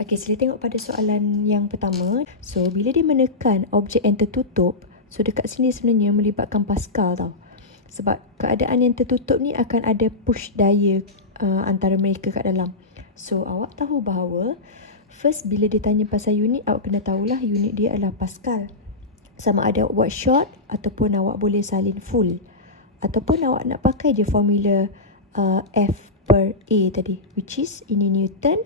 Okey, sila tengok pada soalan yang pertama. So, bila dia menekan objek yang tertutup, so dekat sini sebenarnya melibatkan Pascal tau. Sebab keadaan yang tertutup ni akan ada push daya antara mereka kat dalam. So, awak tahu bahawa first bila dia tanya pasal unit, awak kena tahulah unit dia adalah Pascal. Sama ada awak buat short ataupun awak boleh salin full. Ataupun awak nak pakai je formula F per A tadi, which is ini Newton,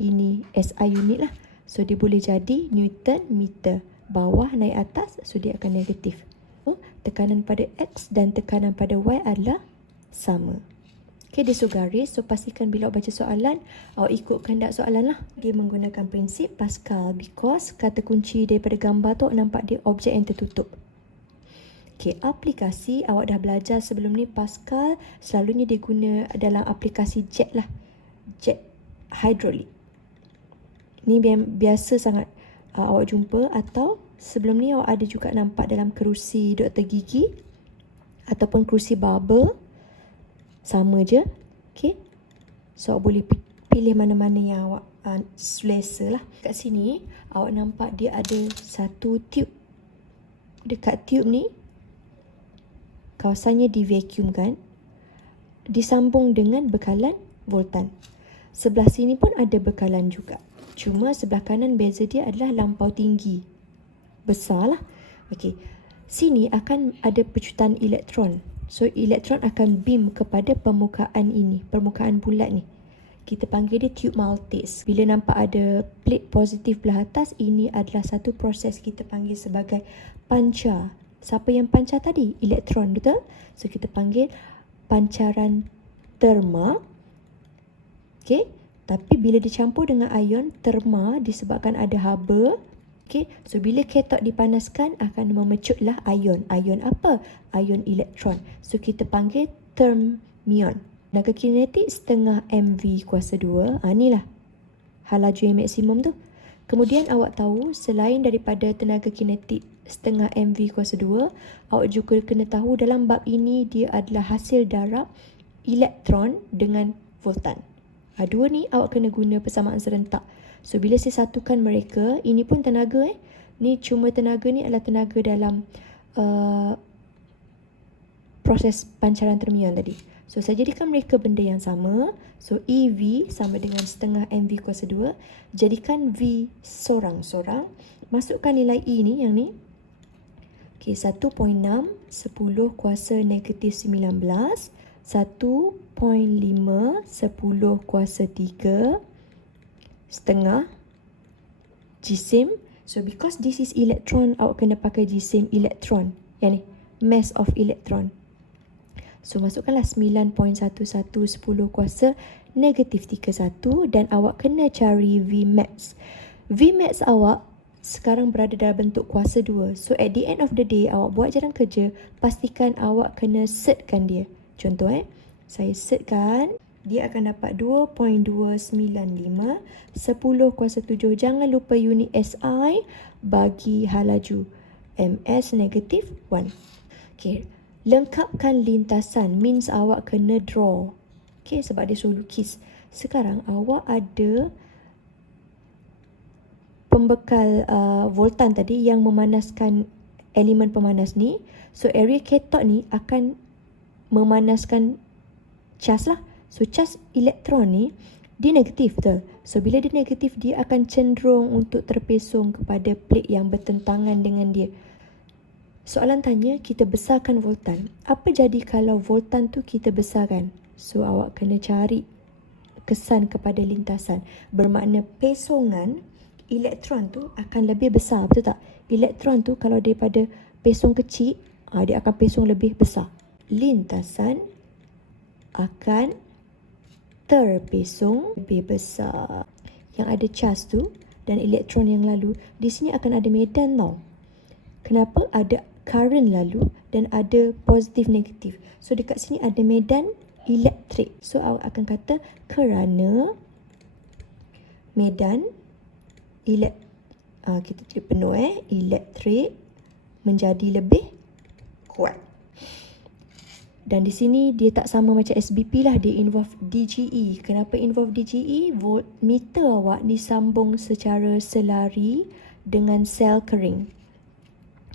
ini SI unit lah. So dia boleh jadi Newton meter. Bawah naik atas, so dia akan negatif. So, tekanan pada X dan tekanan pada Y adalah sama. Okay, dia so garis. So pastikan bila awak baca soalan, awak ikut kehendak soalan lah. Dia menggunakan prinsip Pascal because kata kunci daripada gambar tu nampak dia objek yang tertutup. Okay, aplikasi awak dah belajar sebelum ni Pascal selalunya dia guna dalam aplikasi jet lah. Jet hidrolik. Ni biasa sangat awak jumpa, atau sebelum ni awak ada juga nampak dalam kerusi doktor gigi ataupun kerusi barber. Sama je. Okay. So awak boleh pilih mana-mana yang awak selesa lah. Kat sini awak nampak dia ada satu tube. Dekat tube ni kawasannya divacuumkan, disambung dengan bekalan voltan. Sebelah sini pun ada bekalan juga. Cuma sebelah kanan beza dia adalah lampau tinggi. Besar lah. Okey. Sini akan ada pecutan elektron. So, elektron akan beam kepada permukaan ini. Permukaan bulat ni. Kita panggil dia tube maltase. Bila nampak ada plate positif belah atas, ini adalah satu proses kita panggil sebagai pancar. Siapa yang pancar tadi? Elektron, betul? So, kita panggil pancaran terma. Okey. Tapi bila dicampur dengan ion, terma disebabkan ada haba. Okay. So, bila katot dipanaskan, akan memecutlah ion. Ion apa? Ion elektron. So, kita panggil termion. Tenaga kinetik setengah mv kuasa 2. Inilah hal laju yang maksimum tu. Kemudian awak tahu, selain daripada tenaga kinetik setengah mv kuasa 2, awak juga kena tahu dalam bab ini dia adalah hasil darab elektron dengan voltan. Dua ni awak kena guna persamaan serentak. So, bila saya satukan mereka, ini pun tenaga Ni cuma tenaga ni adalah tenaga dalam proses pancaran termion tadi. So, saya jadikan mereka benda yang sama. So, EV sama dengan setengah MV kuasa 2. Jadikan V sorang-sorang. Masukkan nilai E ni, yang ni. Okay, 1.6, 10 kuasa negatif 19. 1.5, 10 kuasa 3. Setengah jisim. So because this is electron, awak kena pakai jisim elektron. Yang ni, mass of electron. So masukkanlah 9.11 10 kuasa negatif 31 dan awak kena cari Vmax. Vmax awak sekarang berada dalam bentuk kuasa 2. So at the end of the day, awak buat jalan kerja, pastikan awak kena setkan dia. Contoh saya setkan. Dia akan dapat 2.295 10 kuasa 7. Jangan lupa unit SI bagi hal laju. MS negatif 1. Okay. Lengkapkan lintasan. Means awak kena draw. Okay, sebab dia suruh lukis. Sekarang awak ada pembekal voltan tadi yang memanaskan elemen pemanas ni. So area cathode ni akan memanaskan cas lah. So, cas elektron ni, dia negatif, betul? So, bila dia negatif, dia akan cenderung untuk terpesong kepada plate yang bertentangan dengan dia. Soalan tanya, kita besarkan voltan. Apa jadi kalau voltan tu kita besarkan? So, awak kena cari kesan kepada lintasan. Bermakna pesongan elektron tu akan lebih besar, betul tak? Elektron tu kalau daripada pesong kecil, dia akan pesong lebih besar. Lintasan akan terpesong lebih besar. Yang ada cas tu dan elektron yang lalu, di sini akan ada medan tau. Kenapa? Ada current lalu dan ada positif negatif. So dekat sini ada medan elektrik. So awak akan kata kerana medan kita tulis penuh elektrik menjadi lebih kuat. Dan di sini dia tak sama macam SBP lah, dia involve DGE. Kenapa involve DGE? Voltmeter awak disambung secara selari dengan sel kering.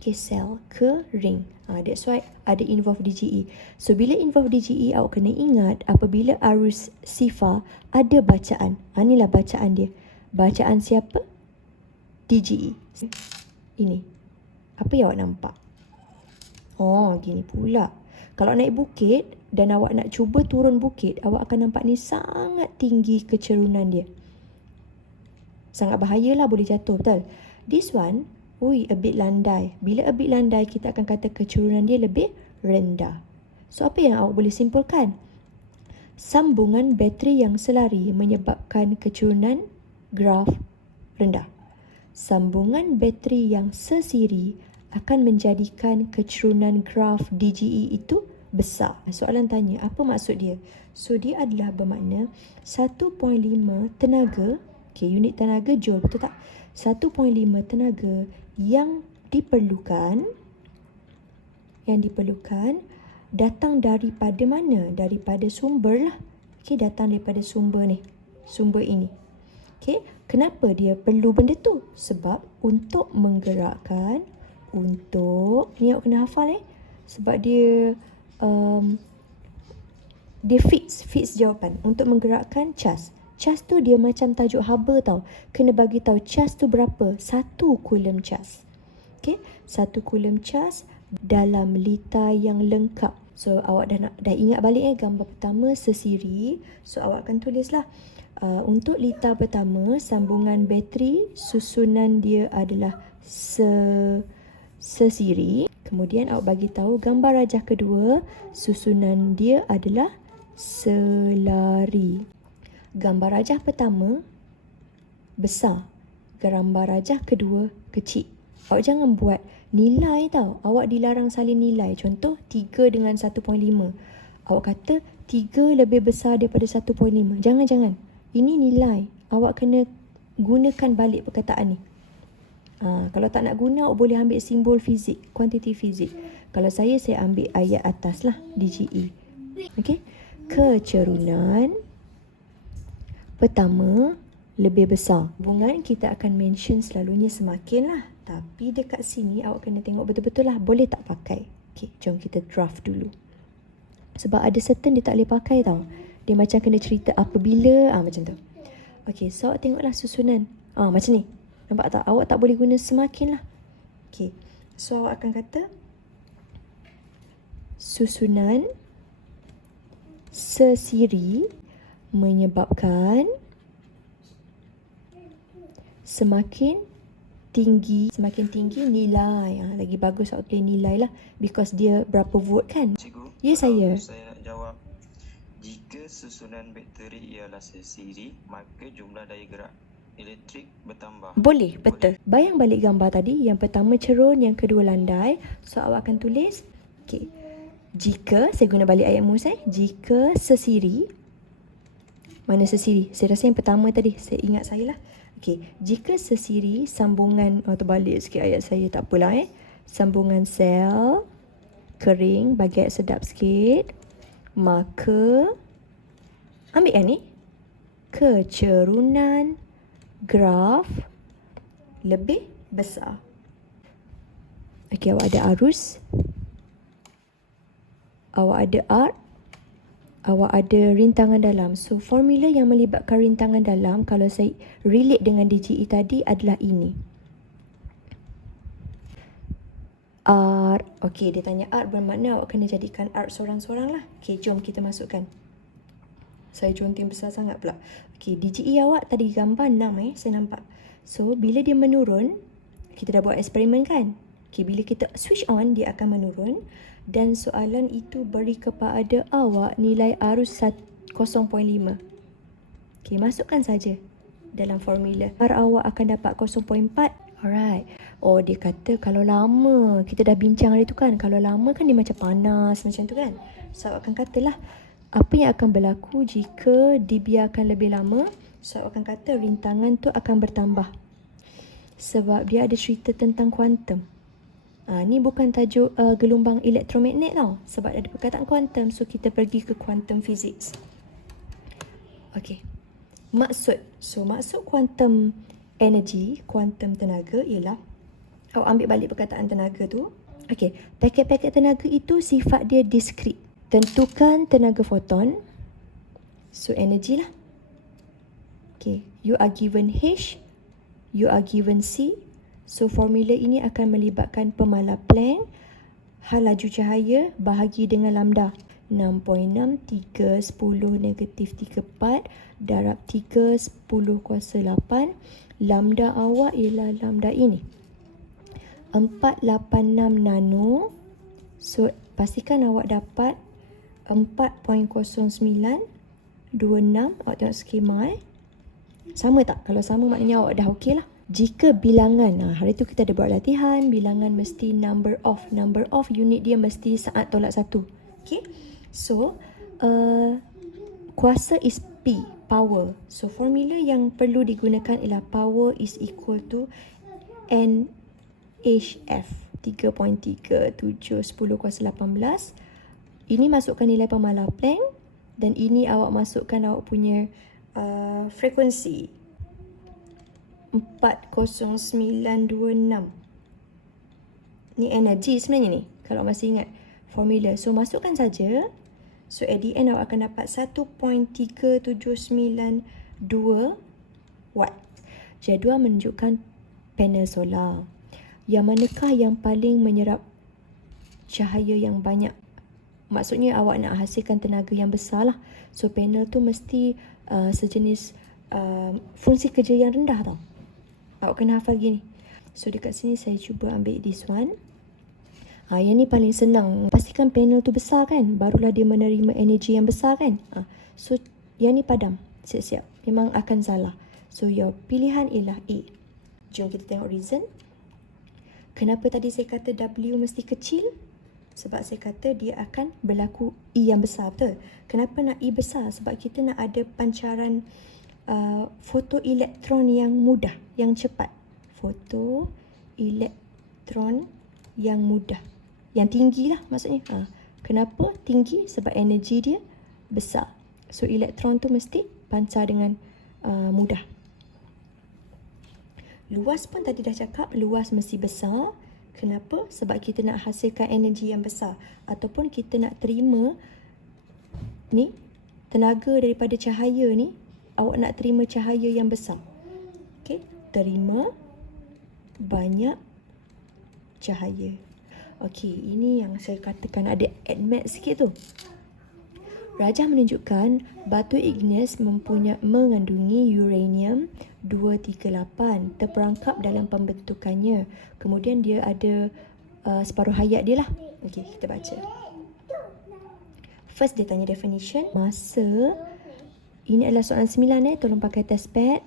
Okay, sel kering. That's why ada involve DGE. So bila involve DGE, awak kena ingat apabila arus sifar ada bacaan. Inilah bacaan dia. Bacaan siapa? DGE. Ini. Apa yang awak nampak? Oh, gini pula. Kalau naik bukit dan awak nak cuba turun bukit, awak akan nampak ni sangat tinggi kecerunan dia. Sangat bahayalah, boleh jatuh, betul? This one, a bit landai. Bila a bit landai, kita akan kata kecerunan dia lebih rendah. So, apa yang awak boleh simpulkan? Sambungan bateri yang selari menyebabkan kecerunan graf rendah. Sambungan bateri yang sesiri akan menjadikan kecerunan graf DGE itu besar. Soalan tanya, apa maksud dia? So, dia adalah bermakna 1.5 tenaga, unit tenaga joule, betul tak? 1.5 tenaga yang diperlukan datang daripada mana? Daripada sumber lah. Datang daripada sumber ni. Sumber ini. Kenapa dia perlu benda tu? Sebab untuk menggerakkan, ni awak kena hafal sebab dia fix jawapan. Untuk menggerakkan cas. Cas tu dia macam tajuk haba tau. Kena bagi tahu cas tu berapa? 1 coulomb cas. 1 coulomb cas dalam lita yang lengkap. So awak dah ingat balik gambar pertama sesiri. So awak akan tulislah untuk lita pertama, sambungan bateri susunan dia adalah sesiri. Kemudian awak bagi tahu gambar rajah kedua, susunan dia adalah selari. Gambar rajah pertama besar, gambar rajah kedua kecil. Awak jangan buat nilai tau. Awak dilarang salin nilai. Contoh 3 dengan 1.5. Awak kata 3 lebih besar daripada 1.5. Jangan. Ini nilai. Awak kena gunakan balik perkataan ni. Kalau tak nak guna, awak boleh ambil simbol fizik, kuantiti fizik. Kalau saya ambil ayat atas lah, DGE. Kecerunan pertama lebih besar. Hubungan kita akan mention selalunya semakin lah. Tapi dekat sini awak kena tengok betul-betul lah. Boleh tak pakai? Jom kita draft dulu. Sebab ada certain dia tak boleh pakai tau. Dia macam kena cerita apabila, macam tu. So awak tengoklah susunan. Macam ni. Nampak tak? Awak tak boleh guna semakin lah. So awak akan kata susunan sesiri menyebabkan semakin tinggi nilai. Lagi bagus awak tulis nilai lah. Because dia berapa volt kan? Cikgu, Ya, saya. Saya nak jawab. Jika susunan bakteri ialah sesiri, maka jumlah daya gerak elektrik bertambah. Boleh, betul. Bayang balik gambar tadi. Yang pertama cerun, yang kedua landai. So awak akan tulis jika, saya guna balik ayat Musa, jika sesiri. Mana sesiri? Saya rasa yang pertama tadi. Saya ingat saya lah. Jika sesiri sambungan, terbalik sikit ayat saya, tak apalah sambungan sel kering, bagi ayat sedap sikit, maka ambil yang ni, kecerunan graf lebih besar. Awak ada arus, awak ada arc, awak ada rintangan dalam. So formula yang melibatkan rintangan dalam, kalau saya relate dengan DGE tadi, adalah ini. Arc. Dia tanya arc bermakna awak kena jadikan arc sorang-sorang lah. Jom kita masukkan. Saya conteng besar sangat pula. DGE awak tadi gambar 6 saya nampak. So bila dia menurun, kita dah buat eksperimen kan? Bila kita switch on, dia akan menurun. Dan soalan itu beri kepada awak nilai arus 0.5. Masukkan saja dalam formula. Awak akan dapat 0.4. Alright. Dia kata kalau lama, kita dah bincang hari tu kan, kalau lama kan dia macam panas macam tu kan. So awak akan katalah apa yang akan berlaku jika dibiarkan lebih lama. So awak akan kata rintangan tu akan bertambah. Sebab dia ada cerita tentang kuantum. Ni bukan tajuk gelombang elektromagnet tau. Sebab ada perkataan kuantum, so kita pergi ke quantum physics. Okey. Maksud quantum energy, quantum tenaga ialah, awak ambil balik perkataan tenaga tu. Okey, paket-paket tenaga itu sifat dia discrete. Tentukan tenaga foton. So energy lah. Okey, you are given H, you are given C. So formula ini akan melibatkan pemalar Planck. Hal laju cahaya bahagi dengan lambda. 6.63 10 negatif 34 darab 3 10 kuasa 8. Lambda awak ialah lambda ini. 486 nano. So pastikan awak dapat 4.0926. Awak tengok skema Sama tak? Kalau sama maknanya awak dah okey lah. Jika bilangan, hari tu kita ada buat latihan, bilangan mesti number of. Number of unit dia mesti saat tolak 1. Okay. So, kuasa is P, power. So, formula yang perlu digunakan ialah power is equal to NHF. 3.37 10 kuasa 18. Ini masukkan nilai pemalar Planck. Dan ini awak masukkan awak punya frekuensi. 40926. Ni energi sebenarnya ni. Kalau masih ingat formula. So masukkan saja. So at the end awak akan dapat 1.3792 watt. Jadual menunjukkan panel solar. Yang manakah yang paling menyerap cahaya yang banyak? Maksudnya awak nak hasilkan tenaga yang besar lah. So panel tu mesti sejenis fungsi kerja yang rendah tau. Awak kena hafal gini. So dekat sini saya cuba ambil this one. Yang ni paling senang. Pastikan panel tu besar kan. Barulah dia menerima energi yang besar kan. So yang ni padam. Siap-siap. Memang akan salah. So your pilihan ialah A. Jom kita tengok reason. Kenapa tadi saya kata W mesti kecil? Sebab saya kata dia akan berlaku E yang besar, betul? Kenapa nak E besar? Sebab kita nak ada pancaran fotoelektron yang mudah, yang cepat. Fotoelektron yang mudah. Yang tinggi lah maksudnya. Kenapa tinggi? Sebab energi dia besar. So elektron tu mesti pancar dengan mudah. Luas pun tadi dah cakap, luas mesti besar. Kenapa? Sebab kita nak hasilkan energi yang besar. Ataupun kita nak terima ni, tenaga daripada cahaya ni, awak nak terima cahaya yang besar. Okey, terima banyak cahaya. Okey, ini yang saya katakan ada add math sikit tu. Rajah menunjukkan batu igneous mengandungi uranium 238 terperangkap dalam pembentukannya. Kemudian dia ada separuh hayat dia lah. Okey, kita baca. First dia tanya definition. Masa, ini adalah soalan 9 tolong pakai test pad.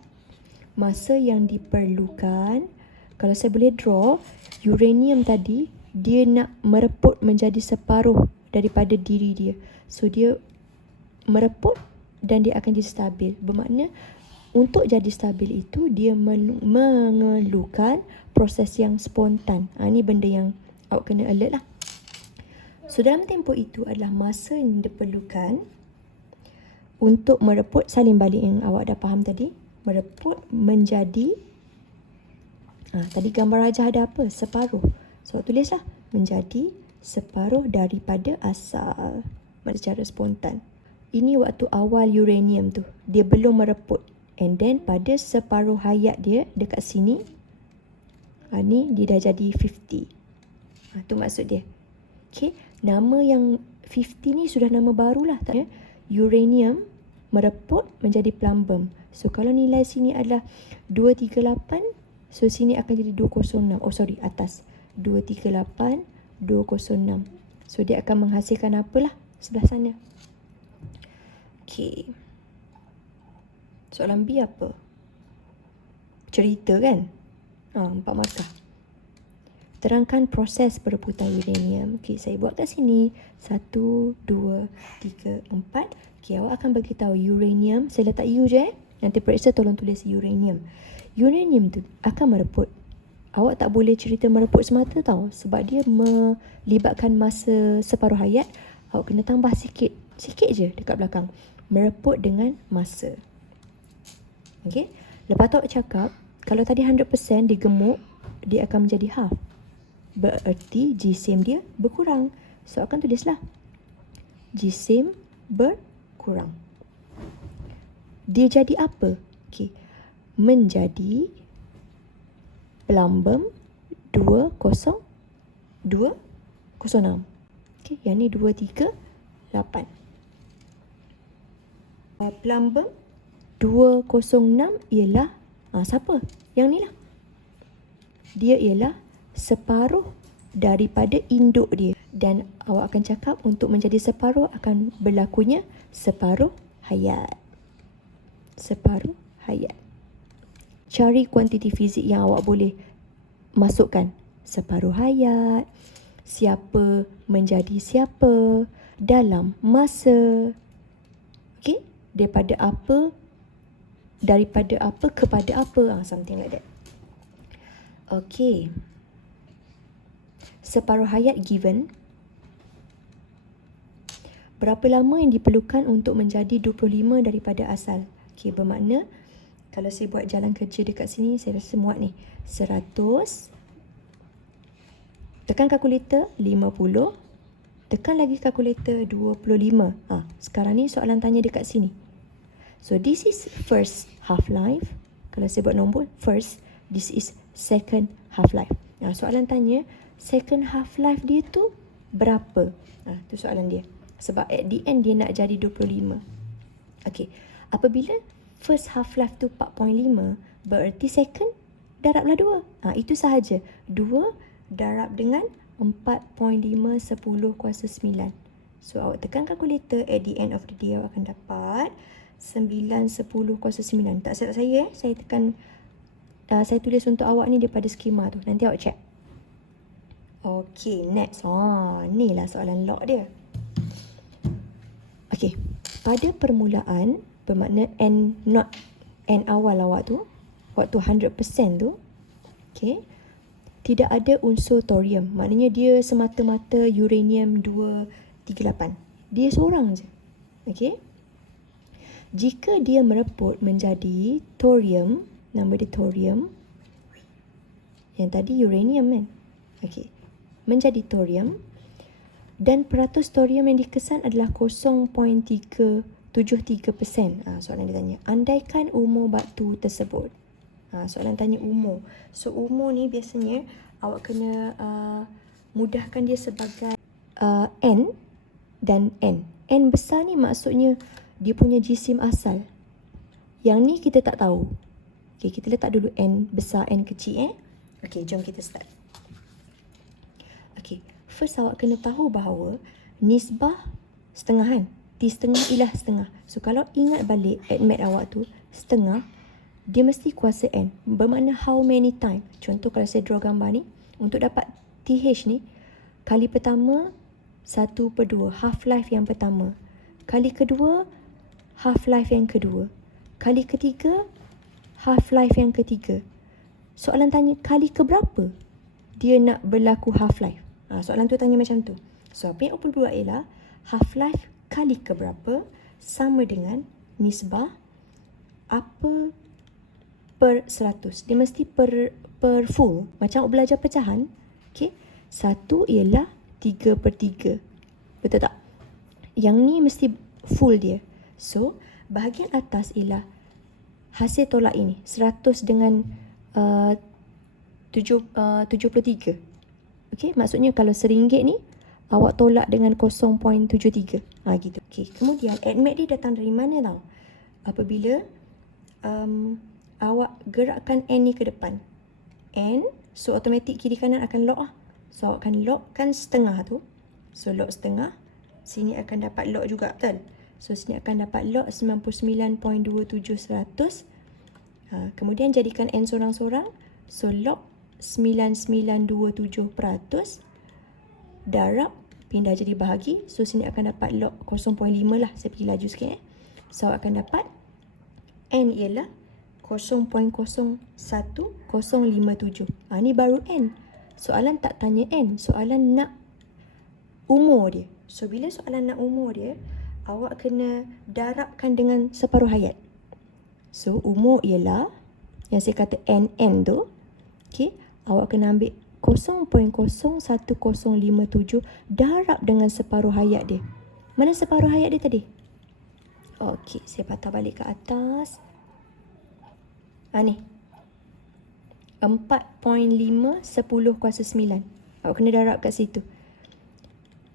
Masa yang diperlukan, kalau saya boleh draw, uranium tadi dia nak mereput menjadi separuh daripada diri dia. So dia mereput dan dia akan jadi stabil. Bermakna untuk jadi stabil itu dia memerlukan proses yang spontan. Ini benda yang awak kena alert lah. So dalam tempoh itu adalah masa yang diperlukan untuk mereput, salin balik yang awak dah faham tadi. Mereput menjadi, tadi gambar rajah ada apa? Separuh. So tulislah menjadi separuh daripada asal. Secara spontan. Ini waktu awal uranium tu. Dia belum mereput. And then pada separuh hayat dia dekat sini. Ni dia dah jadi 50. Tu maksud dia. Okay. Nama yang 50 ni sudah nama barulah. Tak? Uranium mereput menjadi plumbum. So kalau nilai sini adalah 238. So sini akan jadi 206. Atas. 238, 206. So dia akan menghasilkan apalah sebelah sana. Okay. Soalan B apa? Cerita kan? 4 markah. Terangkan proses pereputan uranium. Okay, saya buat kat sini. 1, 2, 3, 4. Okay, awak akan bagi tahu uranium. Saya letak U je Nanti periksa tolong tulis uranium. Uranium tu akan mereput. awak tak boleh cerita mereput semata tau. Sebab dia melibatkan masa separuh hayat. Awak kena tambah sikit. Sikit je dekat belakang. Mereput dengan masa. Okay. Lepas tu awak cakap, kalau tadi 100% dia gemuk, dia akan menjadi half. Bererti jisim dia berkurang. So akan tulislah jisim berkurang. Dia jadi apa? Okay. Menjadi pelambem 206. Okay, yang ni 238. Pelambem 206 ialah siapa? Yang ni lah. Dia ialah separuh daripada induk dia. Dan awak akan cakap untuk menjadi separuh akan berlakunya separuh hayat. Separuh hayat. Cari kuantiti fizik yang awak boleh masukkan. Separuh hayat, siapa menjadi siapa, dalam masa. Okay? Daripada apa kepada apa. Something like that. Okay. Separuh hayat given. Berapa lama yang diperlukan untuk menjadi 25 daripada asal? Okay, bermakna kalau saya buat jalan kerja dekat sini, saya rasa muat ni. 100. Tekan kalkulator 50. Tekan lagi kalkulator 25. Sekarang ni soalan tanya dekat sini. So this is first half-life. Kalau saya buat nombor first, this is second half-life. Soalan tanya, second half-life dia tu berapa? Tu soalan dia. Sebab at the end dia nak jadi 25. Okay. Apabila first half-life tu 4.5, bererti second darablah 2. Itu sahaja. 2 darab dengan 4.5 10 kuasa 9. So awak tekan kalkulator, at the end of the day awak akan dapat 9 10 kuasa 9. Tak silap saya saya tekan, saya tulis untuk awak ni daripada skema tu. Nanti awak check. Okay, next. Ni lah soalan log dia. Okay, pada permulaan, bermakna N awal awak tu, waktu 100% tu, okay, tidak ada unsur thorium. Maknanya dia semata-mata uranium 238. Dia seorang je. Okay. Jika dia mereput menjadi thorium, nama dia thorium. Yang tadi uranium kan? Okay. Menjadi thorium. Dan peratus thorium yang dikesan adalah 0.373%. Soalan dia tanya, andaikan umur batu tersebut. Soalan tanya umur. So umur ni biasanya awak kena mudahkan dia sebagai N dan N. N besar ni maksudnya dia punya jisim asal. Yang ni kita tak tahu. Okay, kita letak dulu N besar, N kecil. Okay, jom kita start. Okay, first awak kena tahu bahawa nisbah setengahan. T setengah ialah setengah. So kalau ingat balik admat awak tu, setengah, dia mesti kuasa N. Bermakna how many time. Contoh kalau saya draw gambar ni, untuk dapat TH ni, kali pertama 1/2, half-life yang pertama. Kali kedua, half-life yang kedua. Kali ketiga, half-life yang ketiga. Soalan tanya, kali keberapa dia nak berlaku half-life? Soalan tu tanya macam tu. So apa yang Opal buat ialah, half-life kali keberapa sama dengan nisbah apa per 100. Dia mesti per full. Macam awak belajar pecahan. Okay. 1 ialah 3/3. Betul tak? Yang ni mesti full dia. So, bahagian atas ialah hasil tolak ini. 100 dengan 73. Okay. Maksudnya kalau RM1 ni, awak tolak dengan 0.73. Gitu. Okay. Kemudian, admat dia datang dari mana tau? Apabila awak gerakkan N ni ke depan. N, so automatik kiri kanan akan lock lah. So awak akan lockkan setengah tu. So lock setengah. Sini akan dapat lock juga, betul? So sini akan dapat lock 99.27%. Kemudian jadikan N sorang-sorang. So lock 9927%. Darab, pindah jadi bahagi. So sini akan dapat lock 0.5 lah. Saya pergi laju sikit. So awak akan dapat N ialah 0.01057. Ni baru N. Soalan tak tanya N, soalan nak umur dia. So bila soalan nak umur dia, awak kena darabkan dengan separuh hayat. So umur ialah yang saya kata NN tu. Okay, awak kena ambil 0.01057 darab dengan separuh hayat dia. Mana separuh hayat dia tadi? Okey, saya patah balik ke atas. Ni 4.5 10 kuasa 9. Awak kena darab kat situ.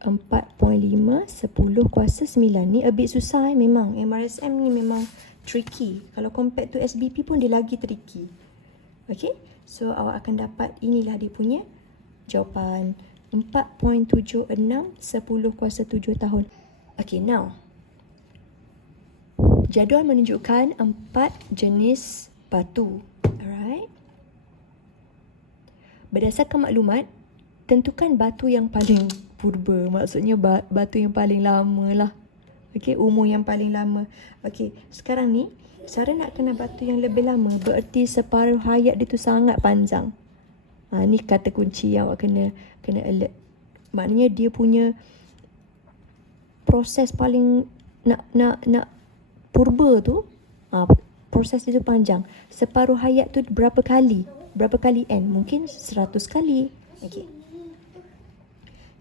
4.5 10 kuasa 9. Ni a bit susah memang. MRSM ni memang tricky. Kalau compared to SBP pun dia lagi tricky. Okay, so awak akan dapat inilah dia punya jawapan. 4.76 10 kuasa 7 tahun. Okay, now jadual menunjukkan 4 jenis batu. Alright. Berdasarkan maklumat, tentukan batu yang paling purba. Maksudnya batu yang paling lama lah. Okay, umur yang paling lama. Okay, sekarang ni cara nak kenal batu yang lebih lama bererti separuh hayat dia tu sangat panjang. Ni kata kunci yang awak kena alert. Maknanya dia punya proses paling nak purba tu, proses dia tu panjang. Separuh hayat tu berapa kali? Berapa kali N? Mungkin 100 kali. Okay.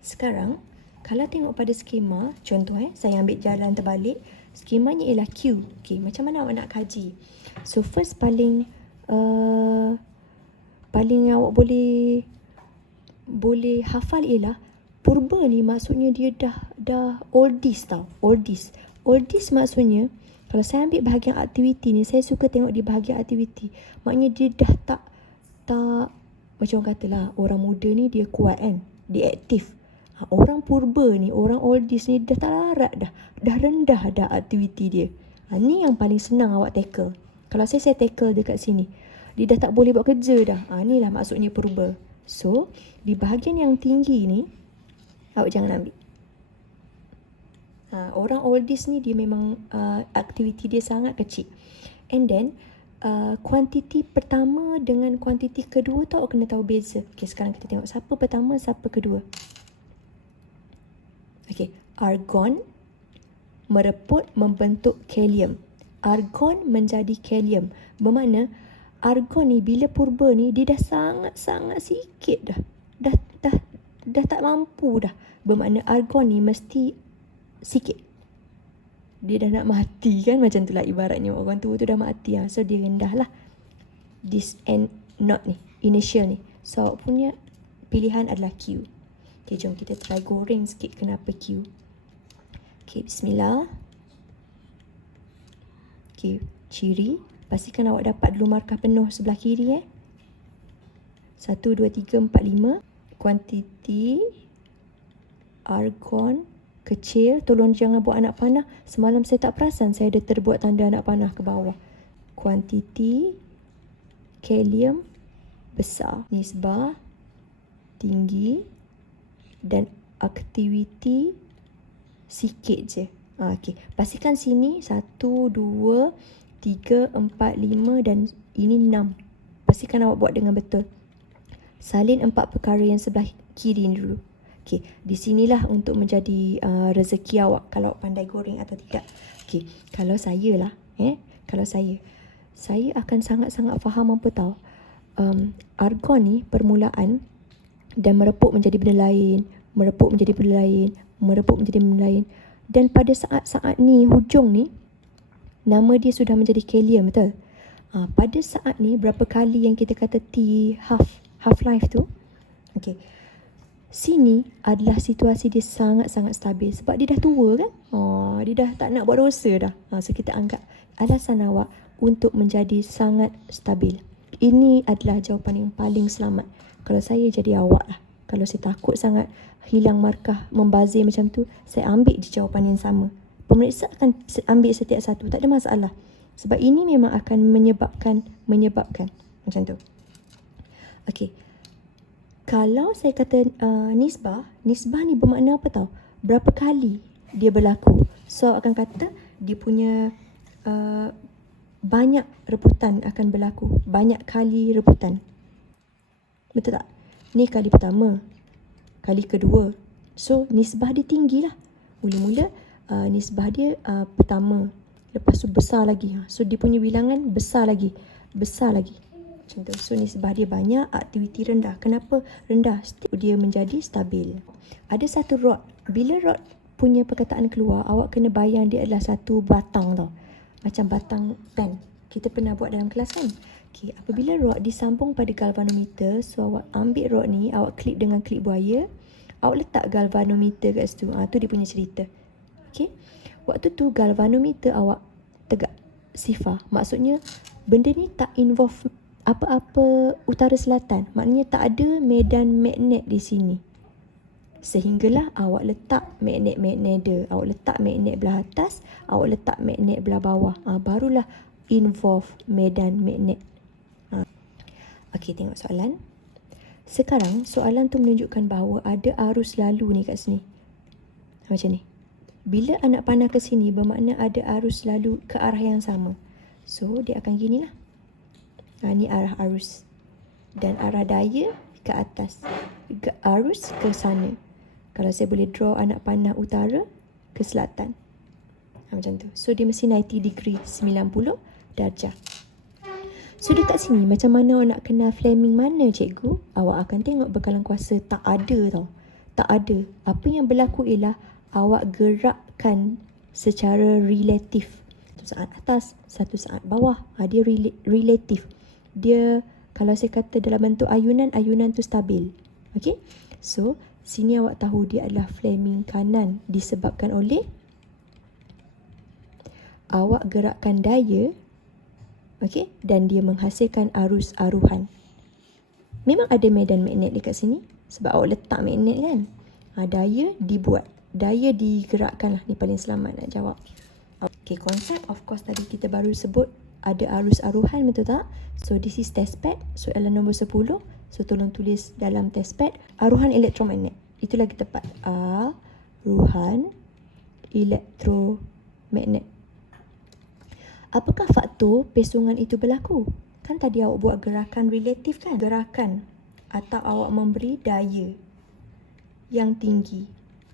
Sekarang, kalau tengok pada skema, contoh saya ambil jalan terbalik. Skemanya ialah Q. Okay, macam mana awak nak kaji? So first paling awak boleh hafal ialah purba ni maksudnya dia dah oldies tau. Oldies maksudnya kalau saya ambil bahagian aktiviti ni, saya suka tengok di bahagian aktiviti. Maknanya dia dah tak macam orang katalah orang muda ni dia kuat kan, dia aktif. Orang purba ni, orang oldies ni dah tak larat dah rendah dah aktiviti dia. Ni yang paling senang awak tackle. Kalau saya tackle dekat sini, dia dah tak boleh buat kerja dah. Inilah maksudnya purba. So, di bahagian yang tinggi ni, awak jangan ambil. Orang oldies ni dia memang aktiviti dia sangat kecil. And then, kuantiti pertama dengan kuantiti kedua tu awak kena tahu beza. Okay, sekarang kita tengok siapa pertama, siapa kedua. Okay, argon mereput membentuk kalium. Argon menjadi kalium. Bermakna argon ni bila purba ni dia dah sangat-sangat sikit dah. Dah tak mampu dah. Bermakna argon ni mesti sikit. Dia dah nak mati kan, macam tu lah ibaratnya orang tua tu dah mati. So dia rendah lah. This and not ni, initial ni. So awak punya pilihan adalah Q. Okay, jom kita try goreng sikit kenapa Q. Okay, bismillah. Okay, ciri. Pastikan awak dapat dulu markah penuh sebelah kiri 1, 2, 3, 4, 5. Kuantiti argon kecil. Tolong jangan buat anak panah. Semalam saya tak perasan saya ada terbuat tanda anak panah ke bawah. Kuantiti kalium besar. Nisbah tinggi dan aktiviti sikit je. Okay. Pastikan sini 1, 2, 3, 4, 5 dan ini 6. Pastikan awak buat dengan betul. Salin 4 perkara yang sebelah kiri ni dulu. Okay, di sinilah untuk menjadi rezeki awak kalau awak pandai goreng atau tidak. Okay, kalau saya lah, kalau saya akan sangat-sangat faham apa tahu. Argon ni permulaan dan merepuk menjadi benda lain, merepuk menjadi benda lain, merepuk menjadi benda lain. Dan pada saat-saat ni, hujung ni, nama dia sudah menjadi kalium, betul? Pada saat ni, berapa kali yang kita kata T half-life tu, okay, sini adalah situasi dia sangat-sangat stabil. Sebab dia dah tua kan? Dia dah tak nak buat dosa dah. So kita anggap alasan awak untuk menjadi sangat stabil. Ini adalah jawapan yang paling selamat. Kalau saya jadi awak lah. Kalau saya takut sangat hilang markah membazir macam tu, saya ambil je jawapan yang sama. Pemeriksa akan ambil setiap satu. Tak ada masalah. Sebab ini memang akan menyebabkan macam tu. Okay. Kalau saya kata nisbah ni bermakna apa tahu? Berapa kali dia berlaku. So akan kata dia punya banyak rebutan akan berlaku. Banyak kali rebutan. Betul tak? Ni kali pertama. Kali kedua. So, nisbah dia tinggi lah. Mula-mula nisbah dia pertama. Lepas tu besar lagi. So, dia punya bilangan besar lagi. Besar lagi. Macam tu. So, nisbah dia banyak, aktiviti rendah. Kenapa rendah? Dia menjadi stabil. Ada satu rod. Bila rod punya perkataan keluar, awak kena bayang dia adalah satu batang tau. Macam batang pen. Kita pernah buat dalam kelas kan? Okay, apabila rod disambung pada galvanometer, so awak ambil rod ni, awak klip dengan klip buaya, awak letak galvanometer kat situ. Tu dia punya cerita. Okay? Waktu tu galvanometer awak tegak sifar. Maksudnya benda ni tak involve apa-apa utara selatan. Maknanya tak ada medan magnet di sini. Sehinggalah awak letak magnet-magnet dia. Awak letak magnet belah atas, awak letak magnet belah bawah. Barulah involve medan magnet. Okey, tengok soalan. Sekarang soalan tu menunjukkan bahawa ada arus lalu ni kat sini. Macam ni. Bila anak panah ke sini bermakna ada arus lalu ke arah yang sama. So, dia akan gini lah. Ni arah arus. Dan arah daya ke atas. Arus ke sana. Kalau saya boleh draw anak panah utara ke selatan. Macam tu. So, dia mesti 90 degree, 90 darjah. So, dekat sini macam mana awak nak kenal Fleming mana, cikgu? Awak akan tengok bekalan kuasa tak ada tau. Tak ada. Apa yang berlaku ialah awak gerakkan secara relatif. Satu saat atas, satu saat bawah. Dia relatif. Dia, kalau saya kata dalam bentuk ayunan, ayunan tu stabil. Okay? So, sini awak tahu dia adalah Fleming kanan disebabkan oleh awak gerakkan daya. Okay? Dan dia menghasilkan arus aruhan. Memang ada medan magnet dekat sini. Sebab awak letak magnet kan. Daya dibuat. Daya digerakkan lah. Ni paling selamat nak jawab. Okay, konsep of course tadi kita baru sebut ada arus aruhan, betul tak? So, this is test pad. Soalan nombor 10. So, tolong tulis dalam test pad. Aruhan elektromagnet. Itu lagi tepat. Aruhan elektromagnet. Apakah faktor pesungan itu berlaku? Kan tadi awak buat gerakan relatif kan? Gerakan atau awak memberi daya yang tinggi.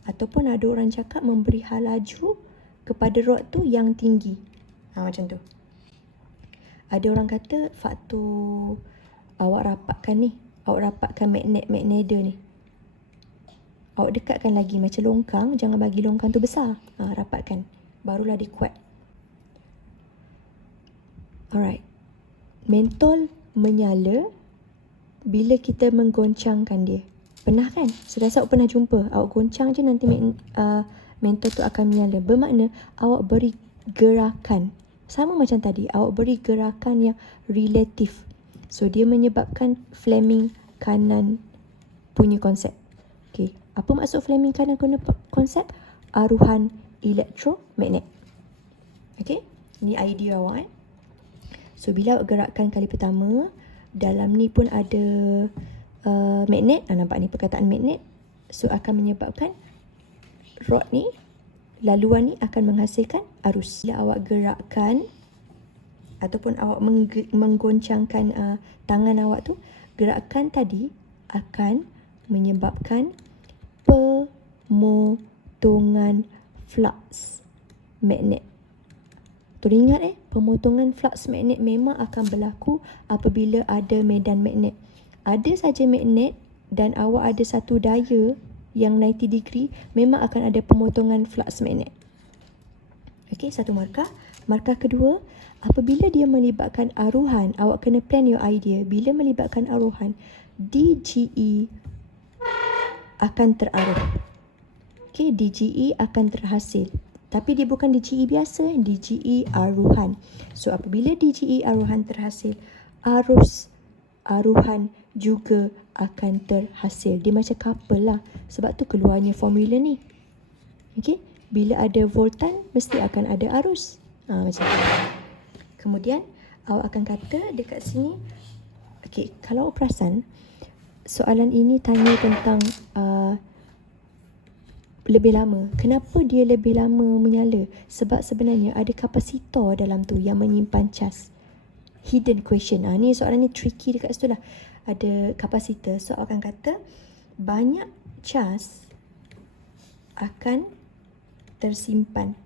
Ataupun ada orang cakap memberi hal laju kepada rod tu yang tinggi. Macam tu. Ada orang kata faktor awak rapatkan ni. Awak rapatkan magnet dia ni. Awak dekatkan lagi macam longkang. Jangan bagi longkang tu besar. Rapatkan. Barulah dia kuat. Alright. Mentol menyala bila kita menggoncangkan dia. Pernah kan? Saya rasa awak pernah jumpa. Awak goncang je nanti mentol tu akan menyala. Bermakna awak beri gerakan. Sama macam tadi. Awak beri gerakan yang relatif. So, dia menyebabkan Fleming kanan punya konsep. Okay. Apa maksud Fleming kanan punya konsep? Aruhan elektromagnet. Okay. Ini idea awak. So, bila awak gerakkan kali pertama, dalam ni pun ada magnet. Nampak ni perkataan magnet. So, akan menyebabkan rod ni, laluan ni akan menghasilkan arus. Bila awak gerakkan ataupun awak menggoncangkan tangan awak tu, gerakan tadi akan menyebabkan pemotongan flux magnet. Teringat pemotongan flux magnet memang akan berlaku apabila ada medan magnet. Ada saja magnet dan awak ada satu daya yang 90 degree, memang akan ada pemotongan flux magnet. Okey, satu markah. Markah kedua, apabila dia melibatkan aruhan, awak kena plan your idea. Bila melibatkan aruhan, DGE akan teraruh. Okey, DGE akan terhasil. Tapi dia bukan DGE biasa, DGE aruhan. So, apabila DGE aruhan terhasil, arus aruhan juga akan terhasil. Dia macam couple lah. Sebab tu keluarnya formula ni. Okay? Bila ada voltan, mesti akan ada arus. Macam tu. Kemudian, awak akan kata dekat sini, okay, kalau awak perasan, soalan ini tanya tentang lebih lama. Kenapa dia lebih lama menyala? Sebab sebenarnya ada kapasitor dalam tu yang menyimpan cas. Hidden question. Ni soalan ni tricky dekat situ lah. Ada kapasitor. So akan kata banyak cas akan tersimpan.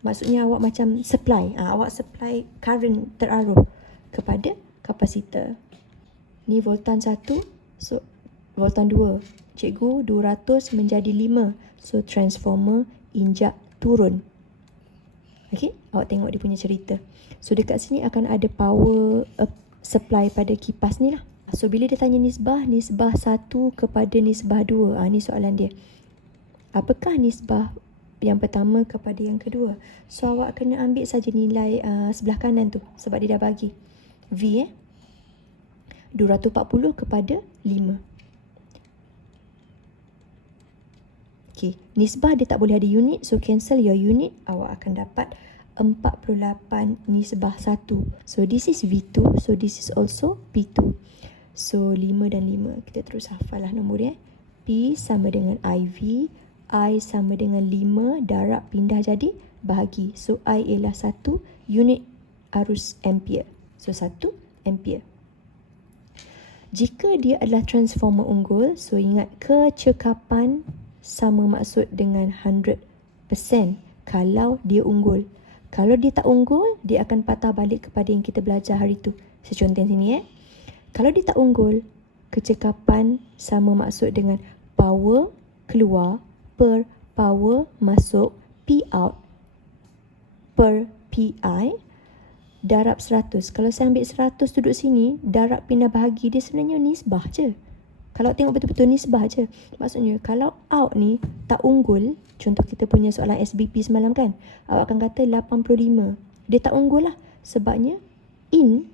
Maksudnya awak macam supply. Awak supply current terarah kepada kapasitor. Ni voltan 1. So voltan 2. Cikgu 200 menjadi 5. So transformer injak turun. Okey, awak tengok dia punya cerita. So dekat sini akan ada power supply pada kipas ni lah. So bila dia tanya nisbah 1 kepada nisbah 2. Ni soalan dia. Apakah nisbah yang pertama kepada yang kedua? So awak kena ambil saja nilai sebelah kanan tu sebab dia dah bagi. V 240 kepada 5. Okay, nisbah dia tak boleh ada unit, so cancel your unit. Awak akan dapat 48 nisbah 1. So this is V2, so this is also P2. So 5 dan 5, kita terus hafal lah nombor dia. P sama dengan IV, I sama dengan 5, darab pindah jadi bahagi. So I ialah 1 unit arus ampere. So 1 ampere. Jika dia adalah transformer unggul, so ingat kecekapan sama maksud dengan 100% kalau dia unggul. Kalau dia tak unggul, dia akan patah balik kepada yang kita belajar hari tu. Saya contoh sini Kalau dia tak unggul, kecekapan sama maksud dengan power keluar per power masuk P out per PI darab 100. Kalau saya ambil 100 duduk sini, darab pindah bahagi dia sebenarnya nisbah je. Kalau tengok betul-betul nisbah je. Maksudnya kalau out ni tak unggul, contoh kita punya soalan SBP semalam kan, awak akan kata 85. Dia tak unggul lah. Sebabnya in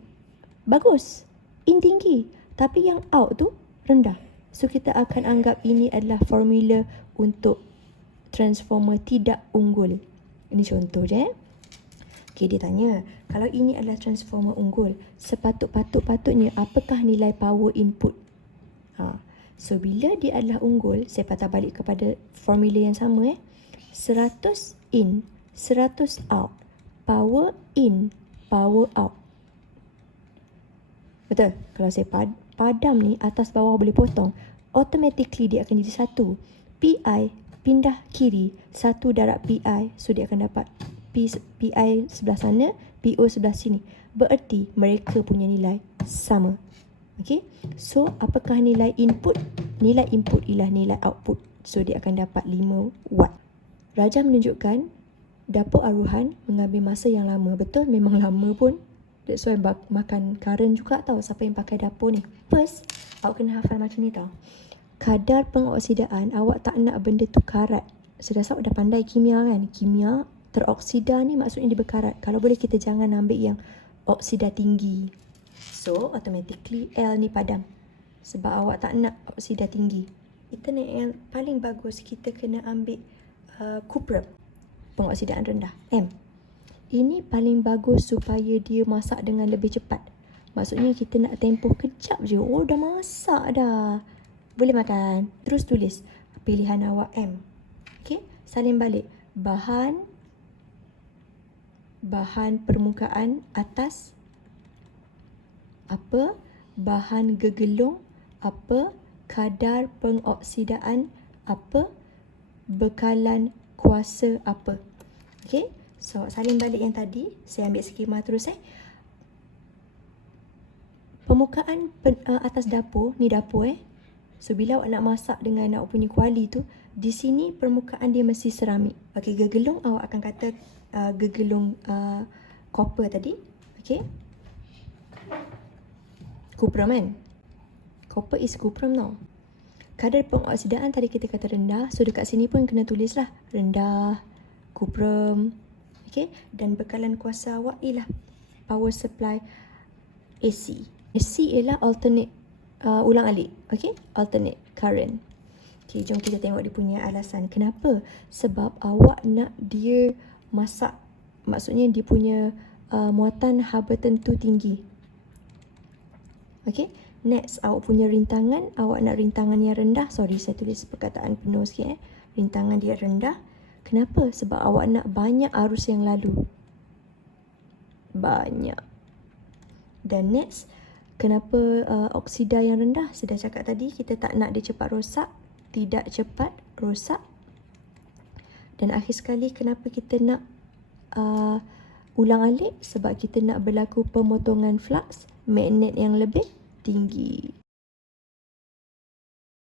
bagus. In tinggi. Tapi yang out tu rendah. So kita akan anggap ini adalah formula untuk transformer tidak unggul. Ini contoh je. Okay, dia tanya, kalau ini adalah transformer unggul, sepatutnya apakah nilai power input? So bila dia adalah unggul, saya patah balik kepada formula yang sama 100 in, 100 out. Power in, power out. Betul? Kalau saya padam ni, atas bawah boleh potong, automatically dia akan jadi 1. PI pindah kiri, 1 darab PI. So dia akan dapat PI sebelah sana, PO sebelah sini. Bererti mereka punya nilai sama. Okay, so apakah nilai input? Nilai input ialah nilai output. So dia akan dapat 5 watt. Raja menunjukkan dapur aruhan mengambil masa yang lama. Betul, memang lama pun. That's why makan current juga tau siapa yang pakai dapur ni. First, awak kena hafal macam ni tau. Kadar pengoksidaan, awak tak nak benda tu karat. Sedasa awak dah pandai kimia kan? Kimia teroksida ni maksudnya dia berkarat. Kalau boleh kita jangan ambil yang oksida tinggi. So, automatically L ni padam. Sebab awak tak nak oksida tinggi. Kita ni yang paling bagus, kita kena ambil cuprum. Pengoksidaan rendah. M. Ini paling bagus supaya dia masak dengan lebih cepat. Maksudnya kita nak tempoh kejap je. Oh, dah masak dah. Boleh makan. Terus tulis pilihan awak M. Okay, salin balik. Bahan permukaan atas apa, bahan gegelung apa, kadar pengoksidaan apa, bekalan kuasa apa. Okay, so salin balik yang tadi. Saya ambil skema terus permukaan atas dapur, ni dapur So bila awak nak masak dengan awak punya kuali tu, di sini permukaan dia mesti seramik. Okay, gegelung awak akan kata gegelung copper tadi. Okay, cuprum kan? Copper is cuprum tau. Kadar pengoksidaan tadi kita kata rendah. So dekat sini pun kena tulis lah. Rendah, cuprum. Okay. Dan bekalan kuasa awak ialah power supply AC. AC ialah alternate ulang alik. Okay. Alternate current. Okay. Jom kita tengok dia punya alasan. Kenapa? Sebab awak nak dia masak. Maksudnya dia punya muatan haba tentu tinggi. Okay, Next, awak punya rintangan, awak nak rintangan yang rendah. Sorry, saya tulis perkataan penuh sikit. Rintangan dia rendah. Kenapa? Sebab awak nak banyak arus yang lalu. Banyak. Dan next, kenapa oksida yang rendah? Sudah cakap tadi, kita tak nak dia cepat rosak. Tidak cepat rosak. Dan akhir sekali, kenapa kita nak ulang-alik? Sebab kita nak berlaku pemotongan flux magnet yang lebih tinggi.